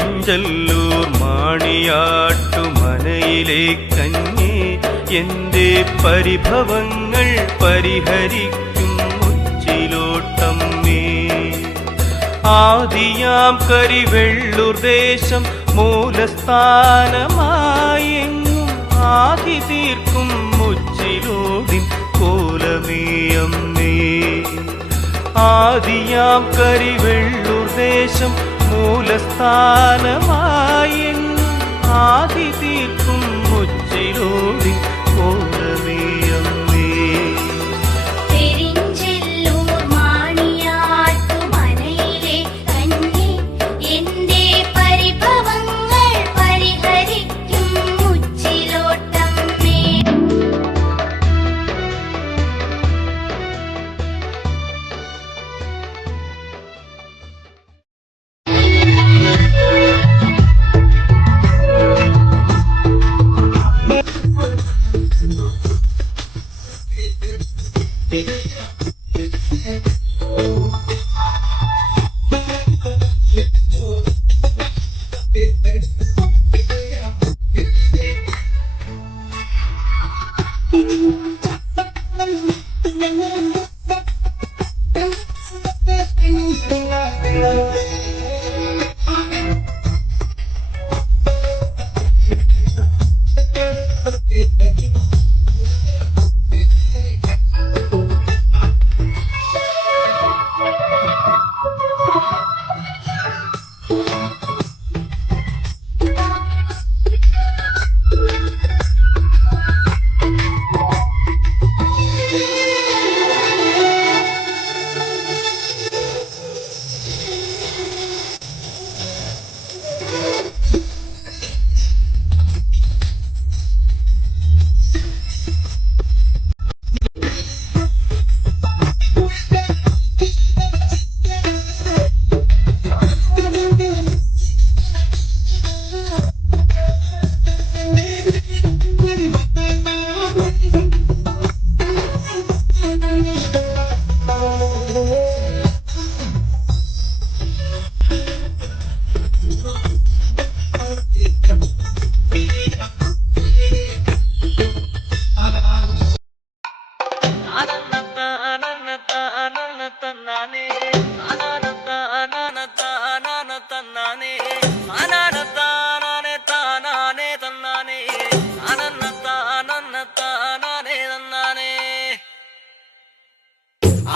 പെരിഞ്ചല്ലൂർ മാണിയാട്ടുമനയിലെ കന്യേ എന്റെ പരിഭവങ്ങൾ പരിഹരിക്കും മുച്ചിലോട്ടമ്മേ. ആദിയാം കരിവെള്ളൂർ ദേശം മൂലസ്ഥാനമായെങ്ങും ആദി തീർക്കും മുച്ചിലോടിൻ കോലമേയമ്മേ. ആദിയാം കരിവെള്ളൂർ ദേശം മൂലസ്ഥാനമായെങ്ങും ആദി തീർക്കും മുച്ചിലോടിൻ കോലമേയമ്മേ.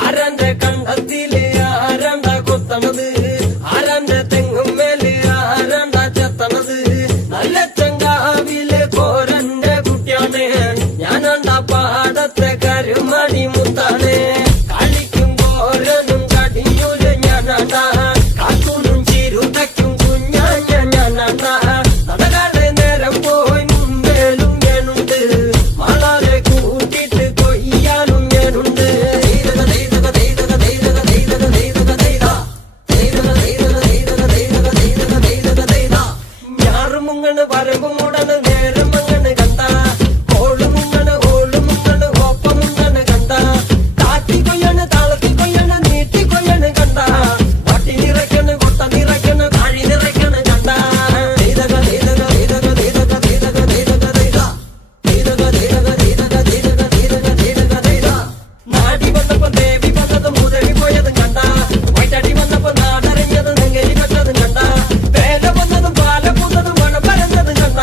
ആരന്റെ കണ്ടത്തിലെ ആരണ്ട കൊത്തണത്, ആരന്റെ തെങ്ങും മേലെ ആരണ്ട ചെത്തണത്, നല്ല ചങ്കാവിലെ കോരന്റെ കുട്ടിയാണ് ഞാനണ്ട പാടത്തെ കരുമണി മുത്താണ്. കളിക്കും കോരനും കടിഞ്ഞൂല് ഞാനണ്ട, കാത്തൂനും ചിരുതയ്ക്കും കുഞ്ഞാഞ്ഞ ഞാനണ്ട. നടകാതെ നേരം പോയി മുമ്പേലും ഞാനുണ്ട്, മളരെ കൂട്ടിട്ട് കൊയ്യാനും ഞാനുണ്ട്. വരമ്പ് മുടന് നേരം അങ്ങനെ കണ്ട, ഓള് മുങ്ങണ് ഓള് മുങ്ങണ് ഒപ്പമുങ്ങണ് കണ്ട, താത്തി കൊയ്യണ് താളത്തി കൊയ്യണ് നീട്ടി കൊയ്യണ് കണ്ട, വട്ടി നിറയ്ക്കണ് കൊട്ട നിറയ്ക്കണ് കാഴി നിറയ്ക്കണ് കണ്ട. നാടി വന്നപ്പോ ദേവി വന്നതും മുതവി പോയതും കണ്ട, വൈറ്റടി വന്നപ്പോ നാടറിഞ്ഞതും നെങ്കരി കണ്ടതും കണ്ട, വേല വന്നതും പാല പൂന്നതും മണം പരന്നതും കണ്ട.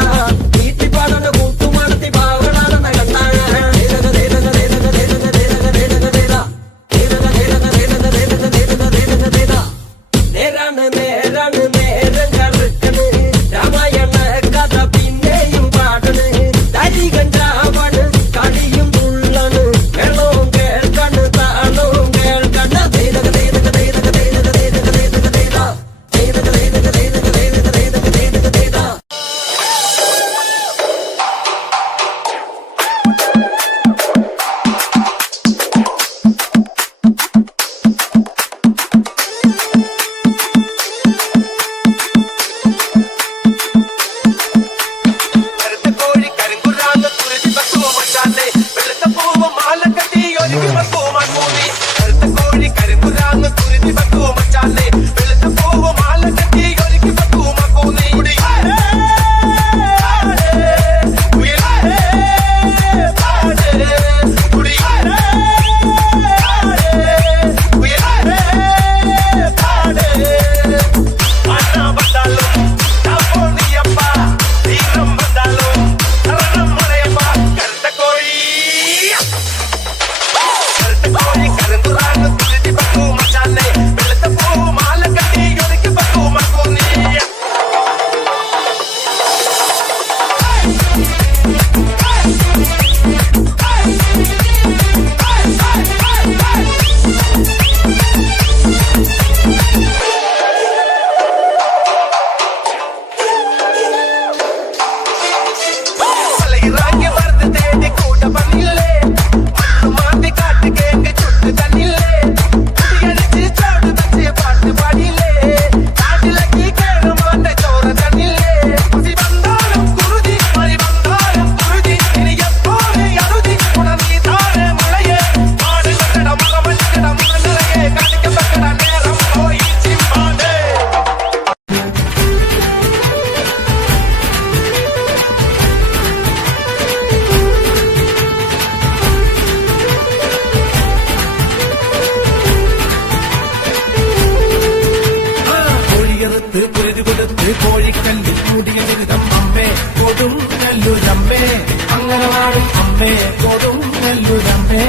അമ്മേ കൊടുങ്ങല്ലൂരമ്മേ.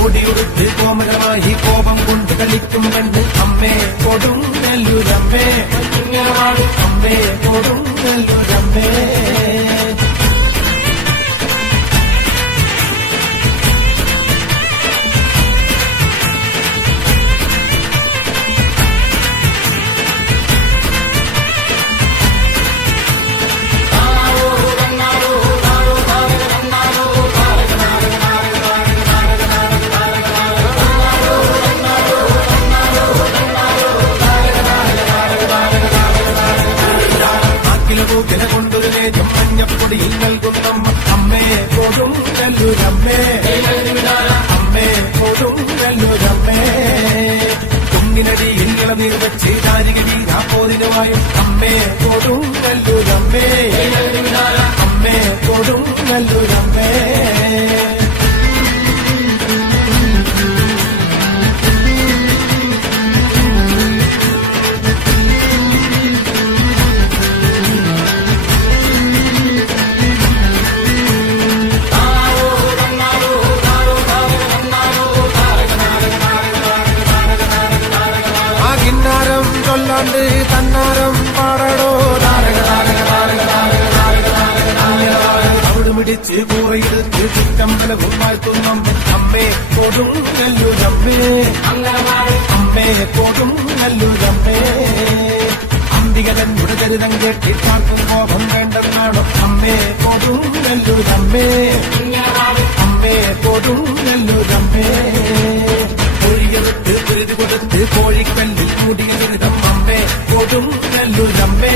ഓടിയുടുത്ത് കോമരമായി കോപം കൊണ്ട് കളിക്കും പെണ്ണ് അമ്മേ കൊടുങ്ങല്ലൂരമ്മേ. അമ്മേ കൊടുങ്ങല്ലൂരമ്മേ. ില കൊണ്ടൊരു ലേജം മഞ്ഞപ്പൊടിയിൽ നൽകുന്നമ്മ അമ്മേ കൊടുങ്ങല്ലൂരമ്മേ. അമ്മേ കൊടുങ്ങല്ലൂരമ്മേ. കുന്നിനടിയിൽ ഇളനീർ വെച്ച് ചാരിക വീരാപ്പോതിനുമായും അമ്മേ കൊടുങ്ങല്ലൂരമ്മേ. അമ്മേ കൊടുങ്ങല്ലൂരമ്മേ. ചൊല്ലാണ്ട് തന്നാരം പാടടോ താരക താരക താരക താരക താരക താരക താരക. അവിടെ മിടിച്ച് കൂറയെടുത്ത് ചുറ്റമ്പലവും വാഴ്ത്തുന്നം അമ്മേ കൊടുങ്ങല്ലൂരമ്മേ. അമ്മേ കൊടുങ്ങല്ലൂരമ്മേ. അന്തികലൻ ചരിതം കേട്ടി പാർക്കും കോപം വേണ്ടെന്നാണോ അമ്മേ കൊടുങ്ങല്ലൂരമ്മേ. അമ്മേ കൊടുങ്ങല്ലൂരമ്മേ. കോഴിയെടുത്ത് കുരുതി കൊടുത്ത് കോഴിക്കല്ലിൽ മൂടിയ ചരിതം അമ്മേ കൊടുങ്ങല്ലൂരമ്മേ.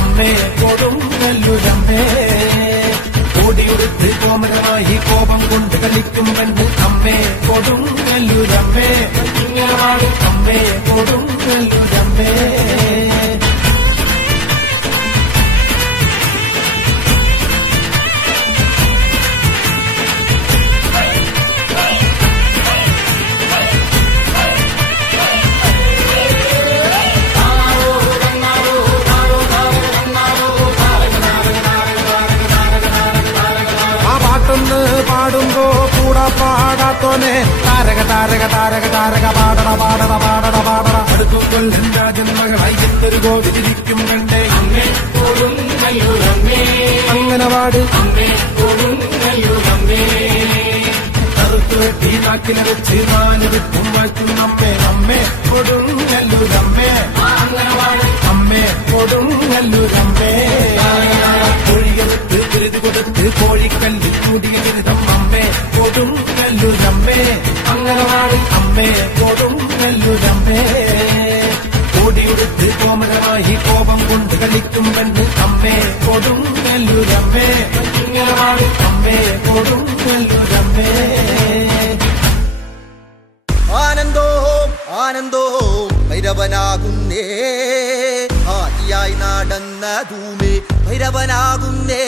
അമ്മേ കൊടുങ്ങല്ലൂരമ്മേ. ഓടിയുടുത്ത് കോമരമായി കോപം കൊണ്ട് കളിക്കും പെണ്ണ് അമ്മേ കൊടുങ്ങല്ലൂരമ്മേ. അമ്മേ കൊടുങ്ങല്ലൂരമ്മേ. പാടുമ്പോ കൂടാ പാടാത്തോനെ താരക താരക താരക താരക പാടട പാടട പാടട പാടട. അടുത്തും കൊല്ലം രാജന്മകളായി എന്തൊരു ഗോതിരിക്കും കണ്ടേ അമ്മേ കൊടുങ്ങല്ലൂരമ്മേ. അങ്ങനെ പാട് അമ്മേ കൊടുങ്ങല്ലൂരമ്മേ. കറുത്തു വെട്ടി നാക്കില വെച്ച് നാലുവിട്ടും വാഴ്ത്തുന്നമ്മേ അമ്മേ കൊടുങ്ങല്ലൂരമ്മേ. അമ്മേ കൊടുങ്ങല്ലൂരമ്മേ. കോഴിയെടുത്ത് കുരുതി കൊടുത്ത് കോഴിക്കല്ലിൽ കൂടിയ ചരിതം അമ്മേ കൊടുങ്ങല്ലൂരമ്മേ. അമ്മേ കൊടുങ്ങല്ലൂരമ്മേ. ഓടിയുടുത്ത് കോമരമായി കോപം കൊണ്ട് കളിക്കും പെണ്ണ് അമ്മേ കൊടുങ്ങല്ലൂരമ്മേ. അമ്മേ കൊടുങ്ങല്ലൂരമ്മേ. ആനന്ദോ ആനന്ദോ ഭൈരവനാകുന്നേ. ആദിയായി നടന്ന ധൂമേ ഭൈരവനാകുന്നേ.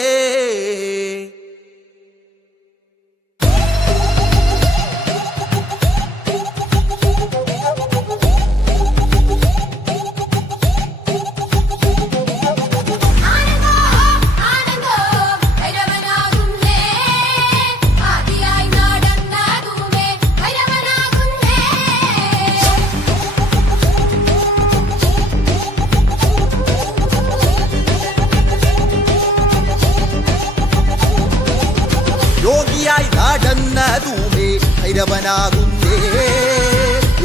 യോഗിയായി നടന്ന ധൂമേ ഭൈരവനാകുന്നേ.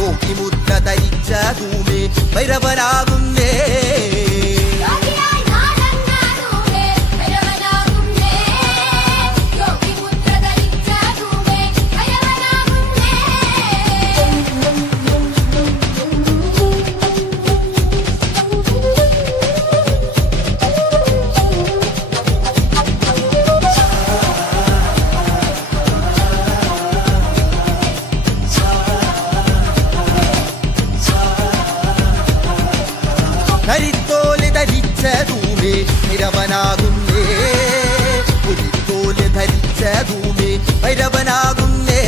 യോഗിമുദ്ര ധരിച്ച ധൂമേ ഭൈരവനാകുന്നേ. കരിത്തോല് ധരിച്ച ധൂമേ ഭൈരവനാകുന്നേ. പുലിത്തോല് ധരിച്ച ധൂമേ ഭൈരവനാകുന്നേ.